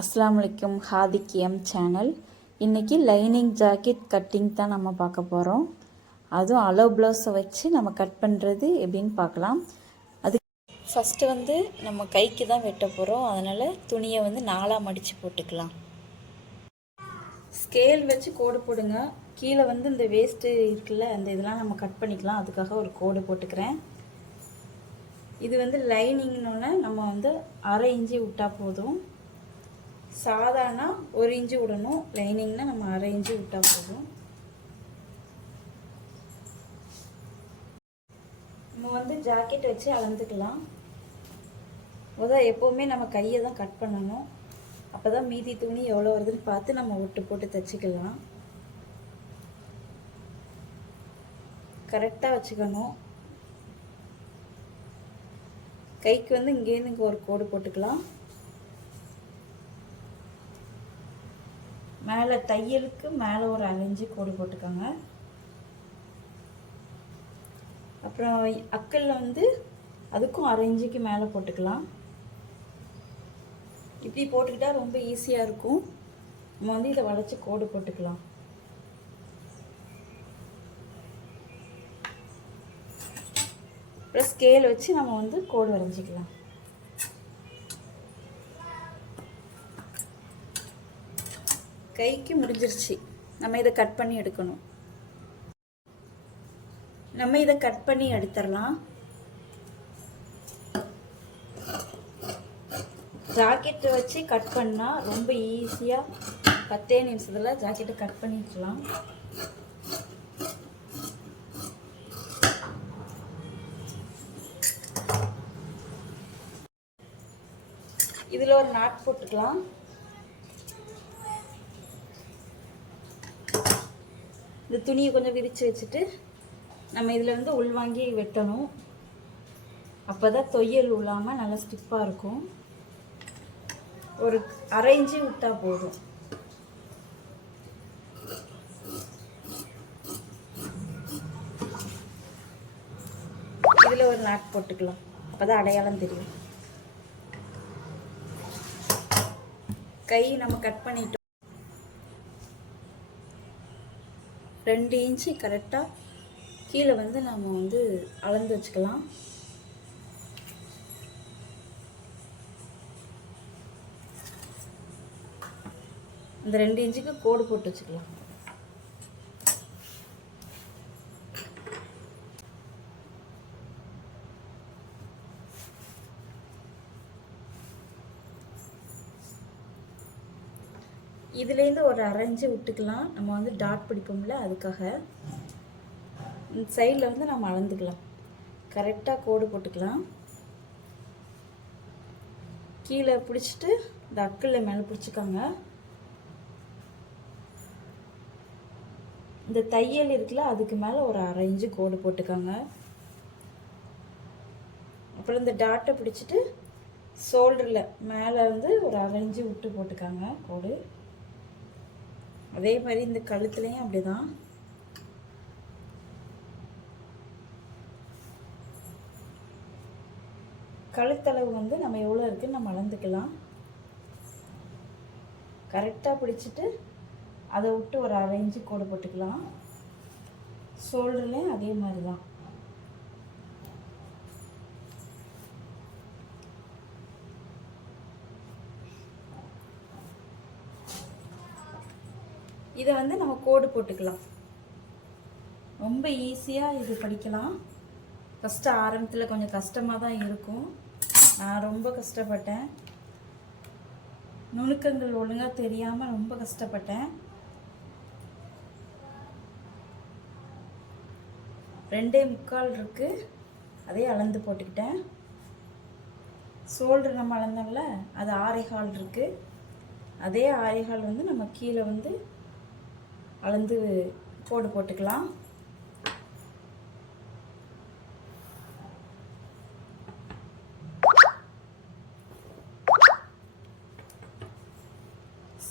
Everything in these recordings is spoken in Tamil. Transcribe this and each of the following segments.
அஸ்ஸலாமு அலைக்கும் ஹாதிக் சேனல். இன்றைக்கி லைனிங் ஜாக்கெட் கட்டிங் தான் நம்ம பார்க்க போகிறோம். அதுவும் அலோ ப்ளவுஸை வச்சு நம்ம கட் பண்ணுறது எப்படின்னு பார்க்கலாம். அது ஃபஸ்ட்டு நம்ம கைக்கு தான் வெட்ட போகிறோம். அதனால் துணியை நாலாக மடித்து போட்டுக்கலாம். ஸ்கேல் வச்சு கோடு போடுங்க. கீழே இந்த வேஸ்ட்டு இருக்குல்ல, அந்த இதெல்லாம் நம்ம கட் பண்ணிக்கலாம். அதுக்காக ஒரு கோடு போட்டுக்கிறேன். இது லைனிங்னோடனே நம்ம அரை இன்ச்சு விட்டால் போதும். சாதாரண 1 இன்ச்சு விடணும். லைனிங்னா நம்ம அரை இன்ச்சு விட்டால் போதும். நம்ம ஜாக்கெட் வச்சு அளந்துக்கலாம். எப்போவுமே நம்ம கையை தான் கட் பண்ணணும். அப்போ தான் மீதி துணி எவ்வளோ வருதுன்னு பார்த்து நம்ம ஒட்டு போட்டு தைச்சிக்கலாம். கரெக்டாக வச்சுக்கணும். கைக்கு இங்கேருந்து இங்கே ஒரு கோடு போட்டுக்கலாம். மேலே தையலுக்கு மேலே ஒரு அரை இன்ச்சு கோடு போட்டுக்கோங்க. அப்புறம் அக்கல்ல அதுக்கும் அரை இன்ச்சுக்கு மேலே போட்டுக்கலாம். இப்படி போட்டுக்கிட்டா ரொம்ப ஈஸியாக இருக்கும். நம்ம இதை வளைச்சி கோடு போட்டுக்கலாம். அப்புறம் ஸ்கேல் வச்சு நம்ம கோடு வரைஞ்சிக்கலாம். கைக்கு முடிஞ்சிருச்சு. நம்ம இதை கட் பண்ணி எடுக்கணும். நம்ம இதை கட் பண்ணி எடுத்துடலாம். ஜாக்கெட்டை வச்சு கட் பண்ணால் ரொம்ப ஈஸியாக 10 நிமிஷத்தில் ஜாக்கெட்டை கட் பண்ணிக்கலாம். இதில் ஒரு நாட் போட்டுக்கலாம். இந்த துணியை கொஞ்சம் விரித்து வச்சுட்டு நம்ம இதில் உள்வாங்கி வெட்டணும். அப்போ தான் தொய்யல் இல்லாமல் நல்லா ஸ்டிப்பாக இருக்கும். ஒரு அரை இன்ச்சு விட்டால் போதும். இதில் ஒரு நாட் போட்டுக்கலாம். அப்போ தான் அடையாளம் தெரியும். கை நம்ம கட் பண்ணிட்டோம். 2 இன்ச்சு கரெக்டாக கீழே நம்ம அளந்து வச்சுக்கலாம். இந்த 2 இன்ச்சுக்கு கோடு போட்டு வச்சுக்கலாம். இதுலேருந்து ஒரு அரை இன்ச்சு விட்டுக்கலாம். நம்ம டாட் பிடிப்போம்ல, அதுக்காக இந்த சைடில் நம்ம அளந்துக்கலாம். கரெக்டாக கோடு போட்டுக்கலாம். கீழே பிடிச்சிட்டு இந்த அக்கில் மேலே பிடிச்சிக்கோங்க. இந்த தையல் இருக்குல்ல, அதுக்கு மேலே ஒரு அரை இன்ச்சு கோடு போட்டுக்கோங்க. அப்புறம் இந்த டாட்டை பிடிச்சிட்டு ஷோல்டரில் மேலே ஒரு அரை இன்ச்சு விட்டு போட்டுக்கோங்க கோடு. அதே மாதிரி இந்த கழுத்துலையும் அப்படிதான். கழுத்தளவு நம்ம எவ்வளோ இருக்குன்னு நம்ம அளந்துக்கலாம். கரெக்டாக பிடிச்சிட்டு அதை விட்டு ஒரு அரை இன்ச்சு கோடு போட்டுக்கலாம். ஷோல்டர்லேயும் அதே மாதிரி தான். இதை நம்ம கோடு போட்டுக்கலாம். ரொம்ப ஈஸியாக இது படிக்கலாம். ஃபஸ்ட்டு ஆரம்பத்தில் கொஞ்சம் கஷ்டமாக தான் இருக்கும். நான் ரொம்ப கஷ்டப்பட்டேன். நுணுக்கங்கள் ஒழுங்காக தெரியாமல் ரொம்ப கஷ்டப்பட்டேன். 2.25 இருக்குது. அதே அளந்து போட்டுக்கிட்டேன். ஷோல்டர் நம்ம அளந்தோம்ல, அது 6.25 இருக்குது. அதே 6.25 நம்ம கீழே அளந்து கோடு போட்டுக்கலாம்.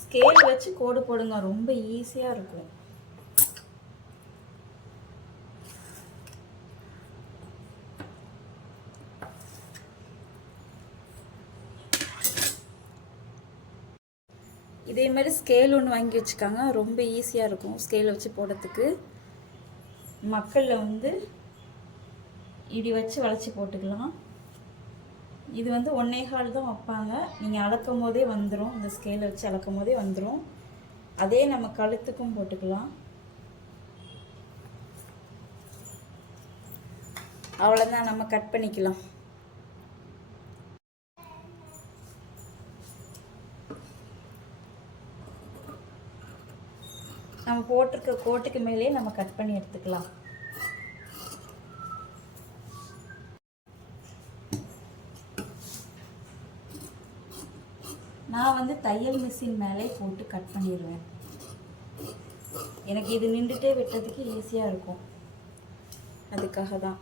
ஸ்கேல் வச்சு கோடு போடுங்க. ரொம்ப ஈஸியாக இருக்கும். இதே மாதிரி ஸ்கேல் ஒன்று வாங்கி வச்சுக்காங்க, ரொம்ப ஈஸியாக இருக்கும் ஸ்கேலை வச்சு போடுறதுக்கு. மக்களில் வந்து இப்படி வச்சு வளைச்சி போட்டுக்கலாம். இது வந்து 1.25 தான் வைப்பாங்க. நீங்கள் அளக்கும் போதே வந்துடும், இந்த ஸ்கேலை வச்சு அளக்கும் போதே வந்துடும். அதே நம்ம கழுத்துக்கும் போட்டுக்கலாம். அவ்வளோதான், நம்ம கட் பண்ணிக்கலாம். நம்ம போட்டிருக்க கோட்டுக்கு மேலே நம்ம கட் பண்ணி எடுத்துக்கலாம். நான் வந்து தையல் மிஷின் மேலே போட்டு கட் பண்ணிடுவேன். எனக்கு இது நின்றுட்டே வெட்டுறதுக்கு ஈஸியாக இருக்கும், அதுக்காக தான்.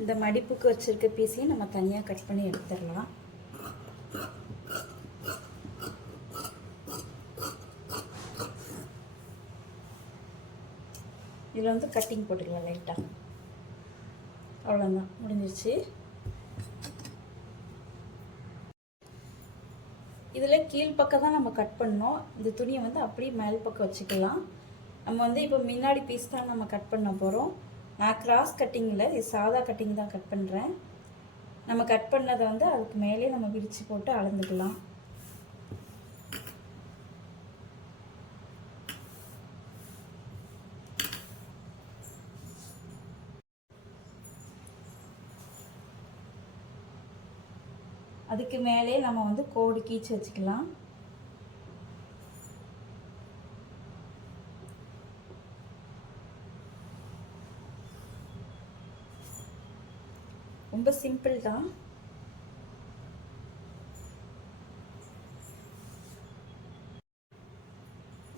இந்த மடிப்புக்கு வச்சிருக்க பீஸையும் நம்ம தனியாக கட் பண்ணி எடுத்துடலாம். இதில் வந்து கட்டிங் போட்டுக்கலாம் லைட்டாக. அவ்வளோதான், முடிஞ்சிருச்சு. இதில் கீழ்ப்பக்கம் தான் நம்ம கட் பண்ணோம். இந்த துணியை வந்து அப்படியே மேல் பக்கம் வச்சுக்கலாம். நம்ம வந்து இப்போ முன்னாடி பீஸ் தான் நம்ம கட் பண்ண போகிறோம். நான் கிராஸ் கட்டிங் இல்லை, இது சாதா கட்டிங் தான் கட் பண்ணுறேன். நம்ம கட் பண்ணதை வந்து அதுக்கு மேலே நம்ம விரித்து போட்டு அளந்துக்கலாம். அதுக்கு மேலே நம்ம வந்து கோடு கீச்சு வச்சுக்கலாம். ரொம்ப சிம்பிள் தான்.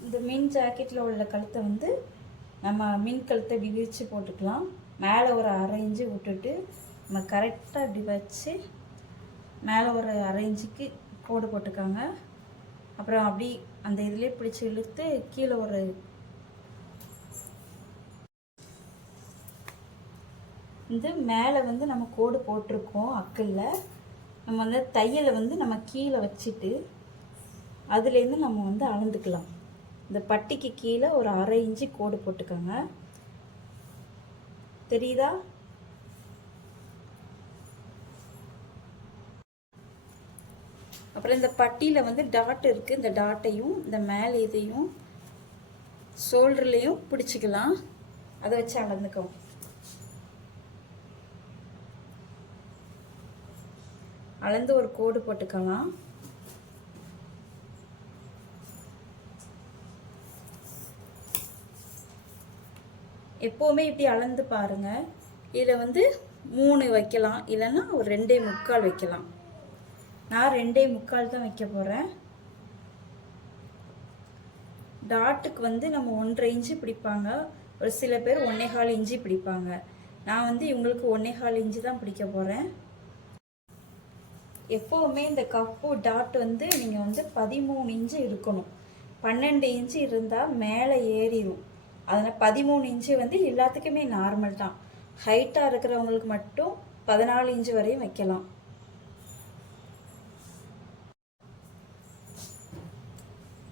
இந்த மின் ஜாக்கெட்டில் உள்ள கழுத்தை வந்து நம்ம மின் கழுத்தை விரித்து போட்டுக்கலாம். மேலே ஒரு 1/2 இன்ச்சு விட்டுட்டு நம்ம கரெக்டாக இப்படி வச்சு மேலே ஒரு 1/2 இன்ச்சுக்கு கோடு போட்டுக்காங்க. அப்புறம் அப்படி அந்த இதிலே பிடிச்சி இழுத்து கீழே ஒரு இந்த மேலே வந்து நம்ம கோடு போட்டிருக்கோம் அக்கல்ல. நம்ம வந்து தையலை வந்து நம்ம கீழே வச்சுட்டு அதுலேருந்து நம்ம வந்து அளந்துக்கலாம். இந்த பட்டிக்கு கீழே ஒரு 1/2 இன்ச்சு கோடு போட்டுக்கோங்க. தெரியுதா? அப்புறம் இந்த பட்டியில் வந்து டாட் இருக்குது. இந்த டாட்டையும் இந்த மேலே இதையும் ஷோல்டர்லேயும் பிடிச்சிக்கலாம். அதை வச்சு அளந்துக்கும். அளந்து ஒரு கோடு போட்டுக்கலாம். எப்போவுமே இப்படி அளந்து பாருங்கள். இதில் வந்து 3 வைக்கலாம், இல்லைன்னா ஒரு 2.25 வைக்கலாம். நான் 2.25 தான் வைக்க போகிறேன். டாட்டுக்கு வந்து நம்ம 1.5 இன்ச்சு பிடிப்பாங்க, ஒரு சில பேர் 1.25 இன்ச்சு பிடிப்பாங்க. நான் வந்து இவங்களுக்கு 1.25 இன்ச்சு தான் பிடிக்க போகிறேன். எப்போவுமே இந்த கப்பு டாட் வந்து நீங்கள் வந்து 13 இன்ச்சு இருக்கணும். 12 இன்ச்சு இருந்தால் மேலே ஏறிடும். அதனால் 13 இன்ச்சு வந்து எல்லாத்துக்குமே நார்மல் தான். ஹைட்டாக இருக்கிறவங்களுக்கு மட்டும் 14 இன்ச்சு வரையும் வைக்கலாம்.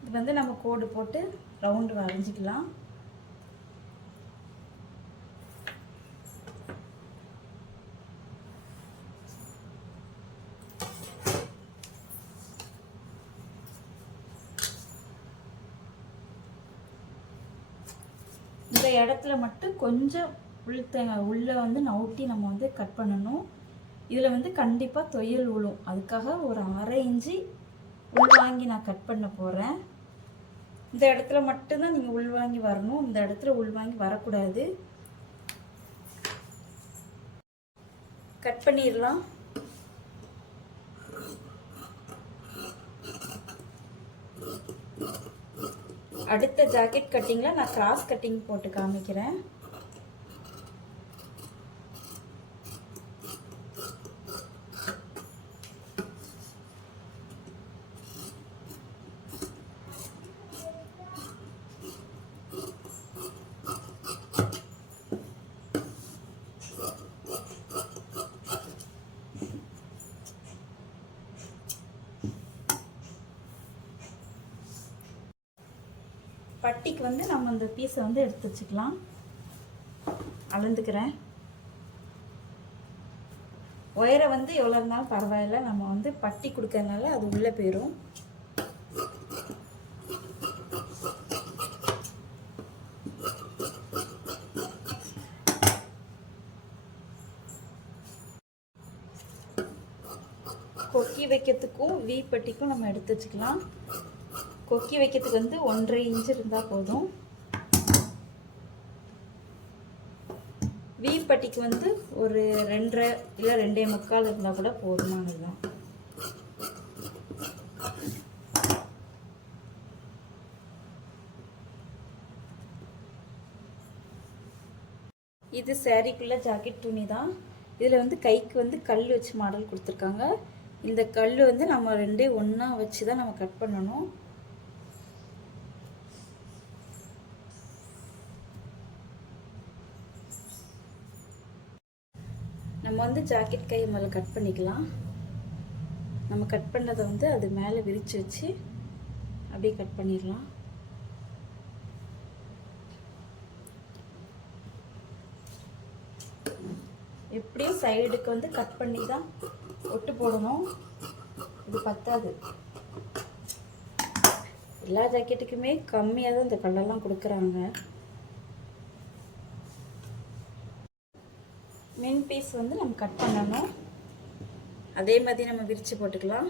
இது வந்து நம்ம கோடு போட்டு ரவுண்டு வரைஞ்சிக்கலாம். இந்த இடத்துல மட்டும் கொஞ்சம் உள்ளே வந்து நவுட்டி நம்ம வந்து கட் பண்ணணும். இதில் வந்து கண்டிப்பாக தொயல் விழும். அதுக்காக ஒரு 1/2 இன்ச்சு உள்வாங்கி நான் கட் பண்ண போகிறேன். இந்த இடத்துல மட்டும்தான் நீங்கள் உள்வாங்கி வரணும். இந்த இடத்துல உள்வாங்கி வரக்கூடாது. கட் பண்ணிடலாம். அடுத்த ஜாக்கெட் கட்டிங்கில் நான் கிராஸ் கட்டிங் போட்டு காமிக்கிறேன். பட்டிக்கு வந்து நம்ம இந்த பீஸை வந்து எடுத்து வச்சுக்கலாம். அளந்துக்கிறேன். ஒயரை வந்து எவ்வளோ இருந்தாலும் பரவாயில்ல, நம்ம வந்து பட்டி கொடுக்கறதுனால அது உள்ளே போயிடும். கொக்கி வைக்கிறதுக்கும் வி பட்டிக்கும் நம்ம எடுத்து வச்சுக்கலாம். கொக்கி வைக்கிறதுக்கு வந்து 1.5 இன்ச்சு இருந்தால் போதும். வி பட்டிக்கு வந்து ஒரு 2.5 இல்லை 2.25 இருந்தால் கூட போதுமானதுதான். இது சாரீக்குள்ள ஜாக்கெட் துணி தான். இதில் வந்து கைக்கு வந்து கல் வச்சு மாடல் கொடுத்துருக்காங்க. இந்த கல் வந்து நம்ம 2 ஒன்றா வச்சு தான் நம்ம கட் பண்ணணும். நம்ம வந்து ஜாக்கெட் கை மேலே கட் பண்ணிக்கலாம். நம்ம கட் பண்ணதை வந்து அது மேலே விரித்து வச்சு அப்படியே கட் பண்ணிடலாம். எப்படியும் சைடுக்கு வந்து கட் பண்ணி தான் ஒட்டு போடணும். இது பத்தாது. எல்லா ஜாக்கெட்டுக்குமே கம்மியாக தான் இந்த கல்லெல்லாம் கொடுக்குறாங்க. மெயின் பீஸ் வந்து நம்ம கட் பண்ணணும். அதே மாதிரி நம்ம விரித்து போட்டுக்கலாம்.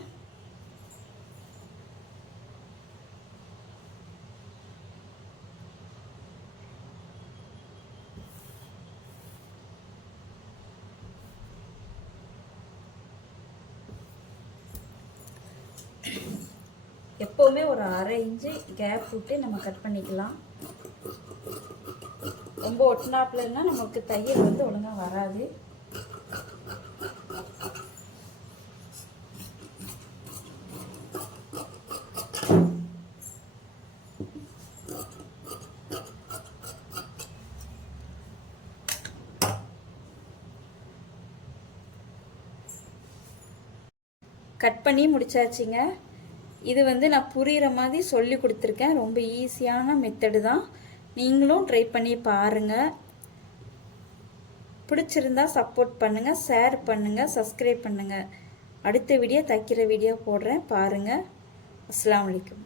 எப்போவுமே ஒரு 1/2 இன்ச்சு கேப் விட்டு நம்ம கட் பண்ணிக்கலாம். ரொம்ப ஒட்டினாப்புலன்னா நமக்கு தையல் வந்து ஒழுங்காக வராது. கட் பண்ணி முடிச்சாச்சுங்க. இது வந்து நான் புரிகிற மாதிரி சொல்லி கொடுத்துருக்கேன். ரொம்ப ஈஸியான மெத்தடு தான். நீங்களும் ட்ரை பண்ணி பாருங்கள். பிடிச்சிருந்தா சப்போர்ட் பண்ணுங்கள், ஷேர் பண்ணுங்கள், சப்ஸ்கிரைப் பண்ணுங்கள். அடுத்த வீடியோ தைக்கிற வீடியோ போடுறேன் பாருங்கள். அஸ்ஸலாமு அலைக்கும்.